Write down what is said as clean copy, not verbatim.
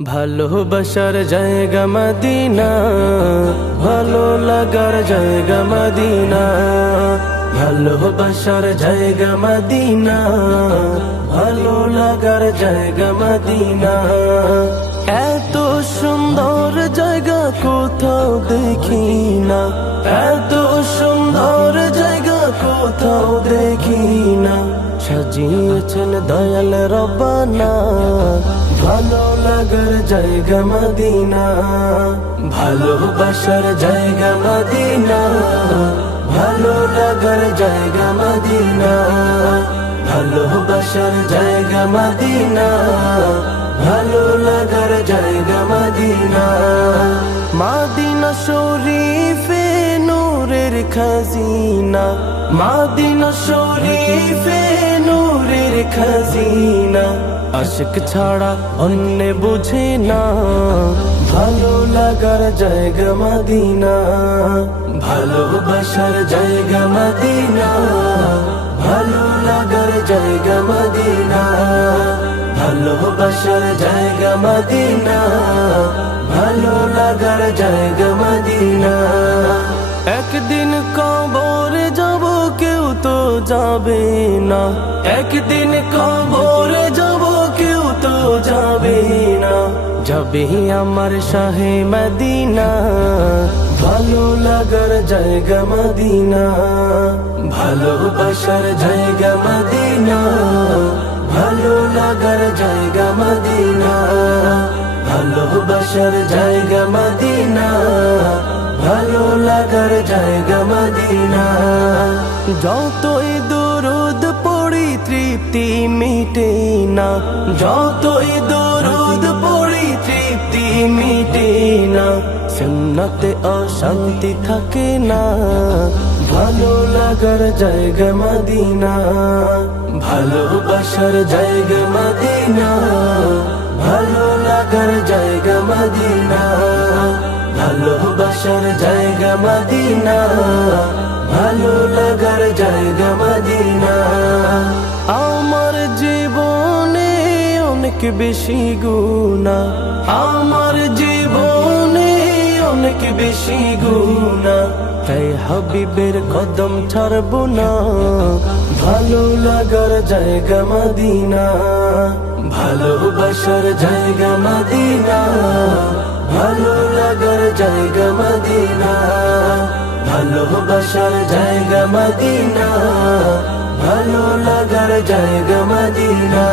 ভালোবাসার জায়গা মদিনা, ভালো লাগার জায়গা মদিনা। ভালোবাসার জায়গা মদিনা, ভালো লাগার জায়গা মদিনা। এত সুন্দর জায়গা কোথাও দেখি না, এত সুন্দর জায়গা কোথাও দেখি না। সাজিয়েছেন দয়াল রব্বানা, ভালো লাগার জায়গা মদিনা। ভালোবাসার জায়গা মদিনা, ভালো লাগার জায়গা মদিনা। ভালোবাসার জায়গা মদিনা, ভালো লাগার জায়গা মদিনা। মদিনা শরীফে নূরের খাজিনা, মদিনা শরীফে নূরের খাজিনা। আশিক ছাড়া অন্য বুঝে না, ভালো লাগার জায়গা মদিনা। ভালোবাসার জায়গা মদিনা, ভালো লাগার জায়গা মদিনা। ভালোবাসার জায়গা মদিনা, ভালো লাগার জায়গা মদিনা। একদিন কবর যাব কেউ তো যাবে না, একদিন কবর যাব কেউ তো যাবে না। যাবে আমার শাহে মদিনা, ভালো লাগার জায়গা মদিনা। ভালোবাসার জায়গা মদিনা, ভালো লাগার জায়গা মদিনা। ভালোবাসার জায়গা মদিনা, ভালো লাগার জায়গা মদিনা। যতই দরুদ পড়ি তৃপ্তি মিটে না, যতই দরুদ পড়ি তৃপ্তি মিটে না। সুন্নতে অশান্তি থাকে না, ভালো লাগার জায়গা মদিনা। ভালোবাসার জায়গা মদিনা, ভালো লাগার জায়গা মদিনা। ভালোবাসার জায়গা মদিনা, ভালো লাগার জায়গা মদিনা। আমার জীবনে অনেক বেশি গুনাহ, আমার জীবনে অনেক বেশি গুনাহ। তাই হাবিবের কদম ছাড়ব না, ভালো লাগার জায়গা মদিনা। ভালোবাসার জায়গা মদিনা, ভালো লাগার জায়গা মদিনা। ভালোবাসার জায়গা মদিনা, ভালো লাগার জায়গা মদিনা।